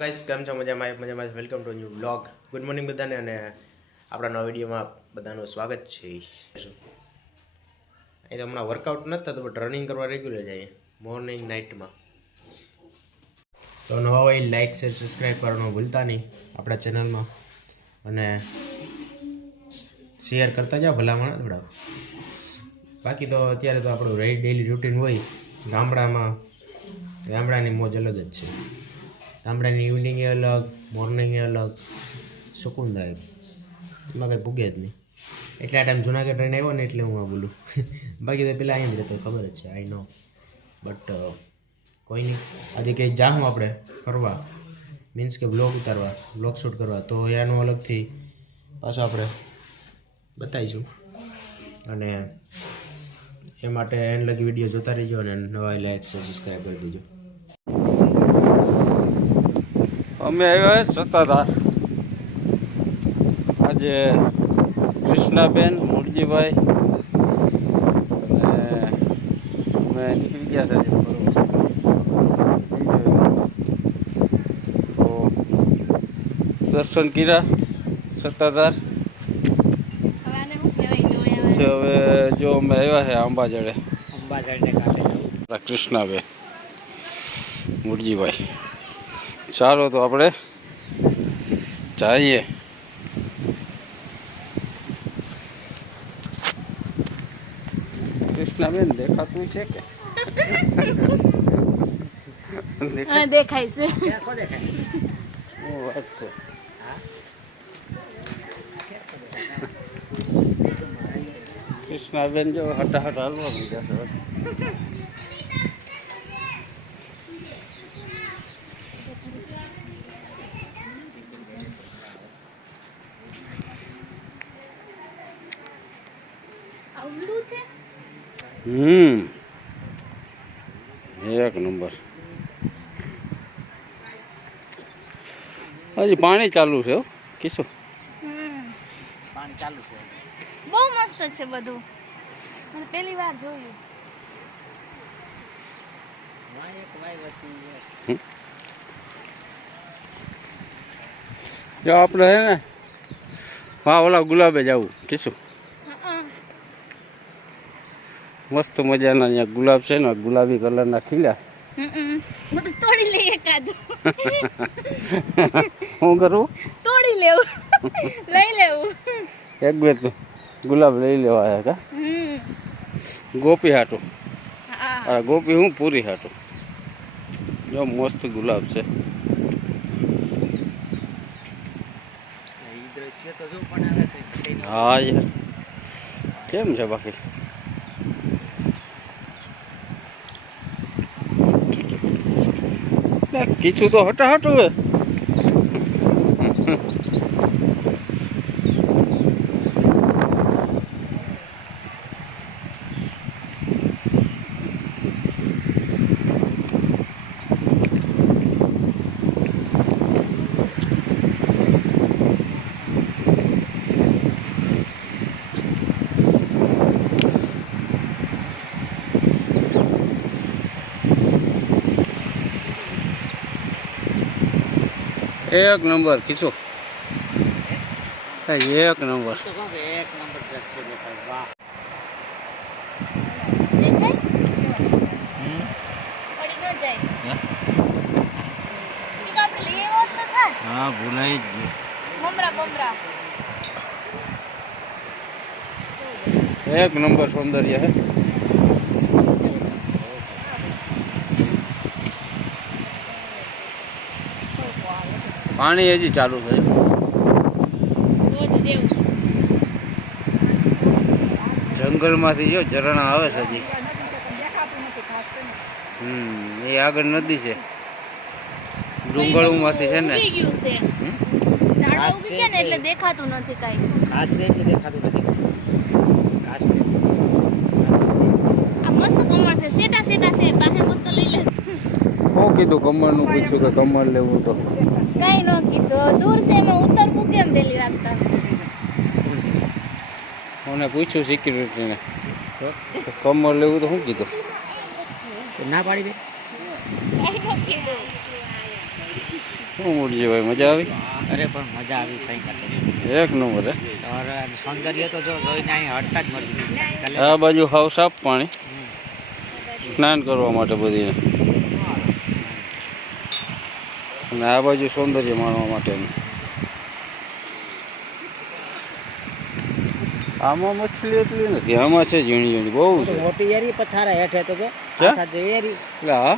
Guys કેમ છો? મજામાં? મજામાં welcome to new blog good morning બધાને અને આપણા નવા વિડીયોમાં બધાનું સ્વાગત છે. અહીં તો હમણાં વર્કઆઉટ નથી થતું બટ રનિંગ કરવા રેગ્યુલર જઈએ મોર્નિંગ નાઇટમાં તો નવા હોય લાઇક શેર સબસ્ક્રાઈબ કરવાનું ભૂલતા નહીં આપણા ચેનલમાં અને શેર કરતા જાઓ ભલામણ થોડા બાકી તો અત્યારે તો આપણું ડેલી રૂટીન હોય, ગામડામાં, ગામડાની મોજ અલગ જ છે. ગામડાની ઇવનિંગ અલગ મોર્નિંગ અલગ. સુકુનદાયક એમાં. કંઈ ભૂગે જ નહીં. એટલે આ ટાઈમ જુનાગઢ રહીને આવ્યો ને એટલે હું આ બોલું. બાકી તો પેલા અહીં જ રહેતો, ખબર જ છે આઈ નો બટ કોઈ નહીં. આજે કંઈ જાઉં આપણે, ફરવા. મીન્સ કે બ્લોગ ઉતારવા બ્લોગ શૂટ કરવા. તો એનું અલગથી પાછું આપણે બતાવીશું. અને એ માટે એન લગી વીડિયો જોતા રહીજો અને નવા લાઈક સબસ્ક્રાઈબ કરી દેજો. અમે આવ્યા સત્તાધાર. આજે કૃષ્ણાબેન મુરજીભાઈ અને અમે નીકળી ગયા ફરવા. તો દર્શન કર્યા સત્તાધાર. હવે જો હવે જો અમે આવ્યા છે અંબાજળે અંબાજાળને કાંઠે કૃષ્ણાબેન મુરજીભાઈ. ચાલો તો આપણે જઈએ કૃષ્ણાબેન દેખાતું છે કે? દેખાય છે. વાત છે. કૃષ્ણાબેન જો હટા હટા હાલવા માંડ્યા છે આવડું છે હમ. એક નંબર. હજી પાણી ચાલુ છે હો. કિશો પાણી ચાલુ છે બહુ મસ્ત છે બધું. મને પહેલી વાર જોયું. જો આપણે હે ને હા ઓલા ગુલાબે જવું કિશો હં. મસ્ત મજાના અહીંયા ગુલાબ છે ને ગુલાબી કલરના ખીલ્યા હમ. તોડી લઈએ એકાદું. શું કરું? તોડી લેવું. લઈ લેવું. એક બે તો ગુલાબ લઈ લેવા આવ્યા કા? હમ. ગોપી હાટું. હા. ગોપી હું? પૂરી હાટું. જો મસ્ત ગુલાબ છે. ઈ દ્રશ્ય તો જો પણ આવે તો કંઈ હા યાર. કેમ છે બાકી? લે, કીચું તો હટા એક નંબર કીચું એક નંબર તો કહું કે એક નંબર દ્રશ્ય દેખાય વાહ દેખાય પડી ન જાય ઠીક આપણે લઈ આવ્યો હોત તો થાત હા ભૂલાઈ જ ગયું મમરા બમરા એક નંબર સૌંદર્ય હે પાણી હજી ચાલુ જેવું જંગલમાંથી જો ઝરણા આવે છે હજી. હમ. એ આગળ નદી છે. ડુંગળુમાંથી છે ને. એટલે દેખાતું નથી કાંઈ. ઘાસ છે એટલે દેખાતું નથી. ઘાસ આ મસ્ત કમળ છે. સેટા સેટા છે. પાસે મત તો લઈ લે. હું કીધું કમળનું પૂછ્યું કે કમળ લેવું તો. કઈ ન કીધું. દૂર છે એમાં ઉતરવું કેમ પેલી વાત તો મને પૂછ્યું સિક્યુરિટીને કમર લેવું તો શું કીધું? ના પાડી દે. શું મૂડી ભાઈ મજા આવી? અરે પણ મજા આવી કઈ કરતો એક નંબર હે? તમારે સૌંદર્ય તો જો જોઈને અહીં હટતા જ મળી આ બાજુ હાવ સાફ પાણી. સ્નાન કરવા માટે બધીને. અને આ બાજુ સૌંદર્ય માણવા માટેનું આમાં મછલી એટલી નથી. આમાં છે ઝીણી ઝીણી બહુ છે. મોટી એરી પથારા હેઠે તો કે એરી. એટલે હા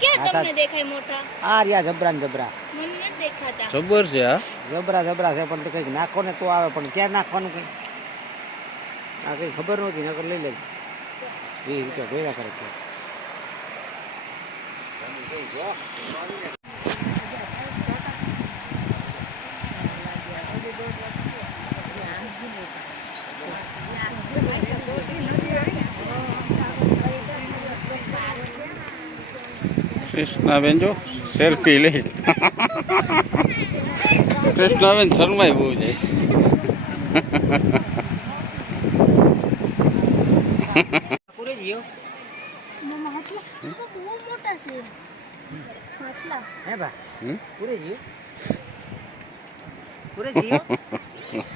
ક્યાં તમને દેખાય મોટા? આ રહ્યા જબરા ને જબરા. મને નથી દેખાતા. જબર છે આ? જબરા જબરા છે પણ તો કંઈક નાખો ને તો આવે પણ ક્યાં નાખવાનું કઈ? આ કંઈ ખબર નહોતી નકર લઈ લેજો એ રીતે ભેગા કરે છે કૃષ્ણાબેન જો સેલ્ફી લે છે કૃષ્ણાબેન શર્માય બહુ જાય પૂરે જીઓ મમ્મા હાચલા તો બહુ મોટા છે હાચલા હે બા હમ? પૂરે જીઓ પૂરે જીઓ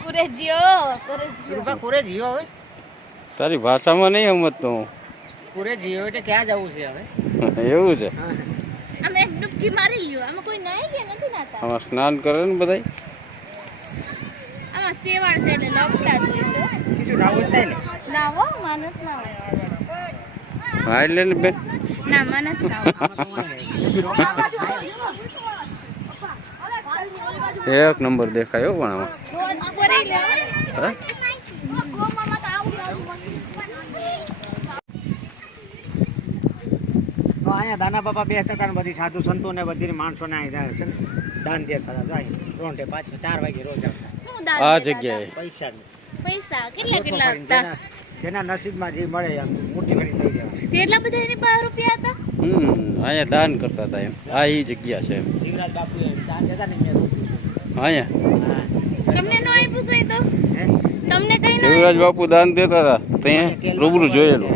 કુરે જીઓ કરે જીઓ રૂપા પૂરે જીઓ જઈશ તારી ભાષામાં નહીં સમજતો હું. પૂરે જીઓ એટલે ક્યાં જવું છે હવે? એવું છે? ડૂબકી મારી લ્યો. આમાં કોઈ નાઈ ગયા નથી નાતા? આમાં સ્નાન કરે ને બધાય? આમાં સેવાળ છે એટલે લપટા જોઈએ છે. શું નાવું છે ના. હા એટલે ને બેન. ના માનત ના એક નંબર દેખાયો પણ આમાં ઉપર ઈ લે હે? ગોમામાં તો આવું આવું તો અહીંયા દાના બાપા બેસતા હતા ને બધી સાધુ સંતો ને બધી માણસોને અહીં છે ને. દાન દેતા હતા જાય રોંઢે પાંચ ચાર વાગે રોજ આવતા શું દાન આ જગ્યાએ. પૈસા? પૈસા? કેટલા કેટલા હતા જેના નસીબમાં જે મળે એમ મોટી કરી થઈ જવા તે એટલા બધા એની પાસે રૂપિયા હતા? હમ અહીંયા દાન કરતા હતા એમ. આ એ જગ્યા છે એમ. જીવરાજ બાપુ એમ દાન દેતા ને મેં અહીંયા. તમને નો આપ્યું કઈ તો? તમને કઈ નો શિવરાજ બાપુ દાન દેતા હતા. ત્યાં રૂબરૂ જોયેલું?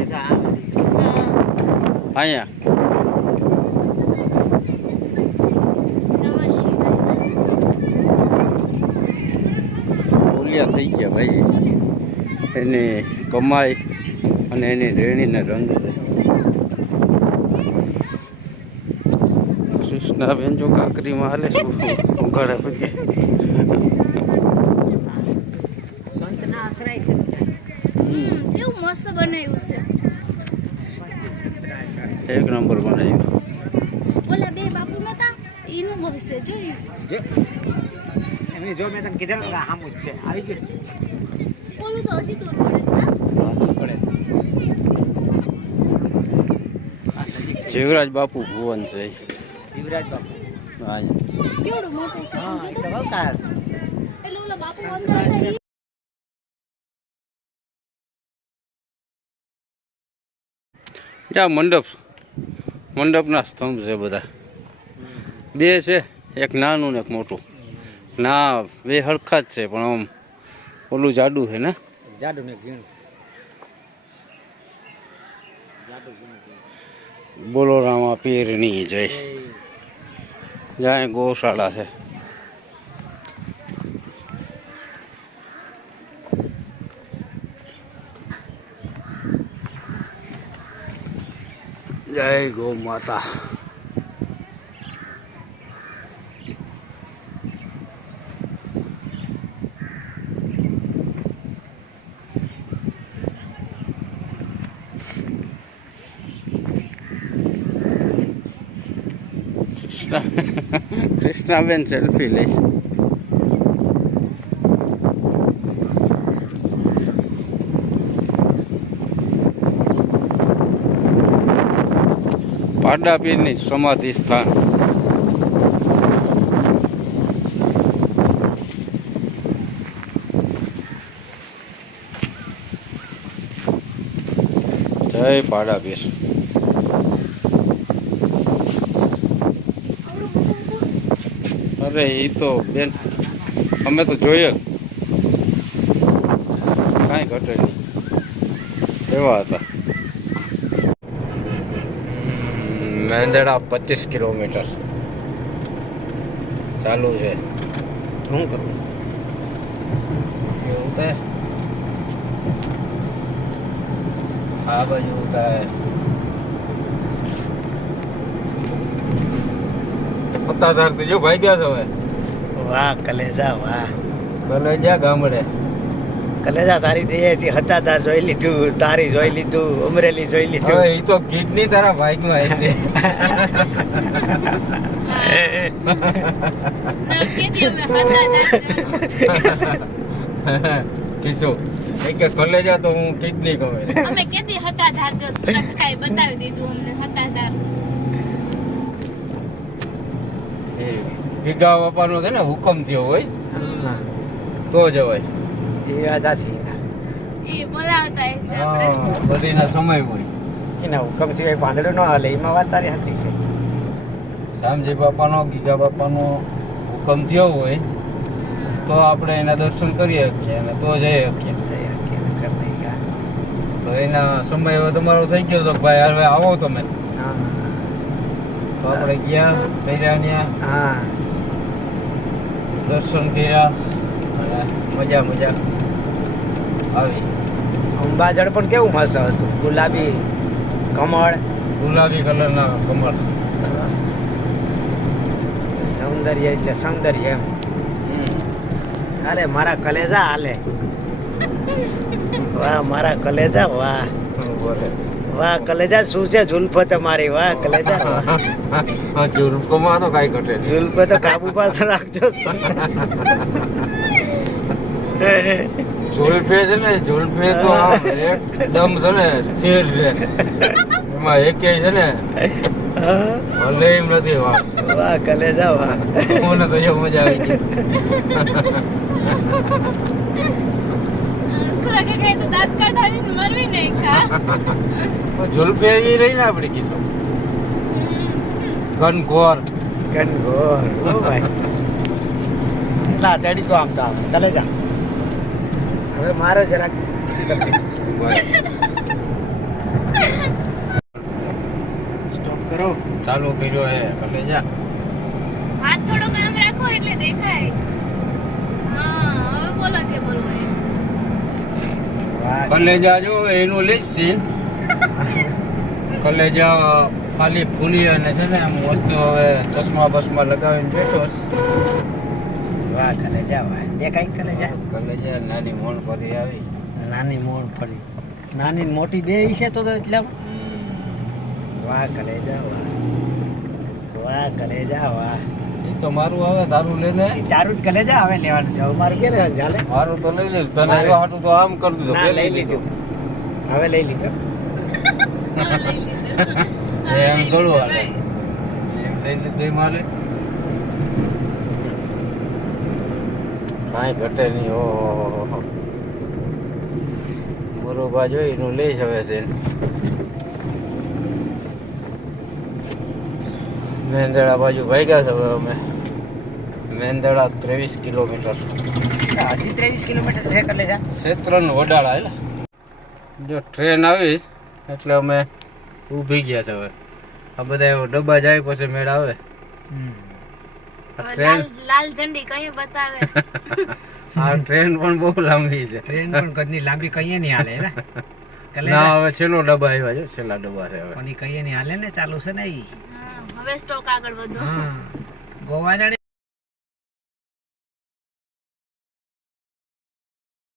અહીંયા? શિવાય. થઈ ગયા ભાઈ. એની કમાઈ અને એની રેણીને રંગ કૃષ્ણાબેન જો કાકરીમાં હાલે શું ઉઘાડા પગે. સંતના આશ્રય છે. હમ, મસ્ત બનાવ્યું છે. એક નંબર બનાવ્યું. ઓલા બે બાપુ નતા? એનું બહશે જોયું. જો જો મેં તને કીધેલું કે આમ જ છે. આવી ગયું. બોલું તો હજી દૂર પડે બાપુ ભુવન છે. શિવરાજ બાપુ. હા કેવડું મોટું છે? હા એ તો? તો એટલે ઓલા બાપુ અંદર હતા મંડપ. મંડપના સ્તંભ છે બધા. બે છે એક નાનું ને એક મોટું. ના બે હરખા જ છે પણ આમ ઓલું જાડું છે ને? જાડું ને ઝીણું. બોલો રામા પીરની જય. જ્યાં ગૌશાળા છે. જય ગૌ માતા. કૃષ્ણાબેન સેલ્ફી લઈશ પાડાપીરની સમાધિ સ્થાન. જય પાડાપીર અરે એ તો બેન અમે તો જોઈએ. કાંઈ ઘટે એવા હતા. મેંદડા પચીસ કિલોમીટર. ચાલુ છે. શું કરું? એવું થાય? આ બાજુ થાય. है પત્તાધાર તો જો ભાઈ ગયા છો હવે. વાહ કલેજા વાહ. કલેજા ગામડે. કલેજા તારી દેહથી હતાતા જોઈ લીધું તારી જોઈ લીધું અમરેલી જોઈ લીધું. એ તો કિડની તારા ભાઈ નું આવી છે કિશો કે કલેજા તો હું કિડની કહું અમે કેદી હતા ધાર જો કાઈ બતાવી દીધું અમને હતા ધાર એ ભીગા બાપાનો છે ને હુકમ થયો હોય તો જવાય એ વાત સાચી. એ બોલાવતા હશે બધીના સમય હોય. એના હુકમ સિવાય પાંદડો ન હાલે એમાં વાત તારી હતી છે. શામજી બાપાનો ગીગા બાપાનો હુકમ થયો હોય તો આપણે એના દર્શન કરી શકીએ અને તો જઈ શકીએ. તો એના સમય હવે તમારો થઈ ગયો તો ભાઈ હવે આવો તમે. તો આપણે ગયા ત્યાં. હા. દર્શન કર્યા અને મજા મજા આવી. અંબાજળ પણ કેવું મસ્ત હતું? ગુલાબી કમળ. ગુલાબી કલરના કમળ. સૌંદર્ય એટલે સૌંદર્ય એમ. અરે મારા કલેજા હાલે. વાહ મારા કલેજા વાહ. બોલે વાહ કલેજા શું છે ઝુલ્ફો તમારી? વાહ કલેજા. વાહ હા જુલ્ફોમાં તો કાંઈ ઘટે નહીં. તો કાબુ પાસે રાખજો. જુલ્ફે છે ને જુલ્ફે તો એકદમ છે ને સ્થિર છે. એમાં એક છે ને ભલે એમ નથી વાહ. વાહ કલેજા વાહ. મને તો મજા આવી ગઈ. સુરા કાકાએ તો દાંત કાઢાવીને મરવી નહીં ખા એવી રહી ને આપણી કિસ્સો. ઘનઘોર. ઘનઘોર. ઓ ભાઈ. એટલા તો આમ તો ચાલે જા. હવે મારો જરાક. સ્ટોપ કરો. ચાલુ કર્યો હે. કલેજા હાથ થોડો કામ રાખો એટલે દેખાય. હા હવે બોલો છે બોલવું કલેજા જો એનું લઈશ સીન કલેજા ખાલી ફૂલી અને છે ને આમ વસ્તુ હવે ચશ્મા બસમાં લગાવીને બેઠો. વાહ કલેજા વાહ. દેખાય કલેજા? કલેજા નાની મોણ ફરી આવી. નાની મોણ ફરી નાની મોટી બે છે તો તો એટલે વાહ કલેજા વાહ. વાહ કલેજા વાહ. તો મારું આવે તારું લઈને તારું જ કલેજા હવે લેવાનું છે. હવે મારું કે ચાલે? મારું તો લઈ લીધું તને મારે- હાટું તો આમ કરી દીધું. લઈ લીધું. હવે લઈ લીધું. એમ થોડું હાલે. એમ લઈ લીધું એમ હાલે. કાંઈ ઘટે નહીં. ઓહો બરોબર જોઈ એનું લઈશ હવે છે. મેંદડા બાજુ ભાગ્યા છે હવે અમે. મેંદડા ત્રેવીસ કિલોમીટર. હજી ત્રેવીસ કિલોમીટર છે કલેજા ક્ષેત્રન વડાળા એટલે જો ટ્રેન આવી એટલે અમે ઊભી ગયા છે હવે. આ બધા એવો ડબ્બા જાય પછી મેળ આવે. આ ટ્રેન લાલ ઝંડી કઈ બતાવે? આ ટ્રેન પણ બહુ લાંબી છે. ટ્રેન પણ કદની લાંબી કઈ નહીં હાલે ને ના હવે છેલ્લો ડબ્બા આવ્યા છે છેલ્લા ડબ્બા છે હવે. પણ કઈ નહીં હાલે ને ચાલુ છે ને હવે સ્ટોક આગળ વધો. હા. ગોવા જાણે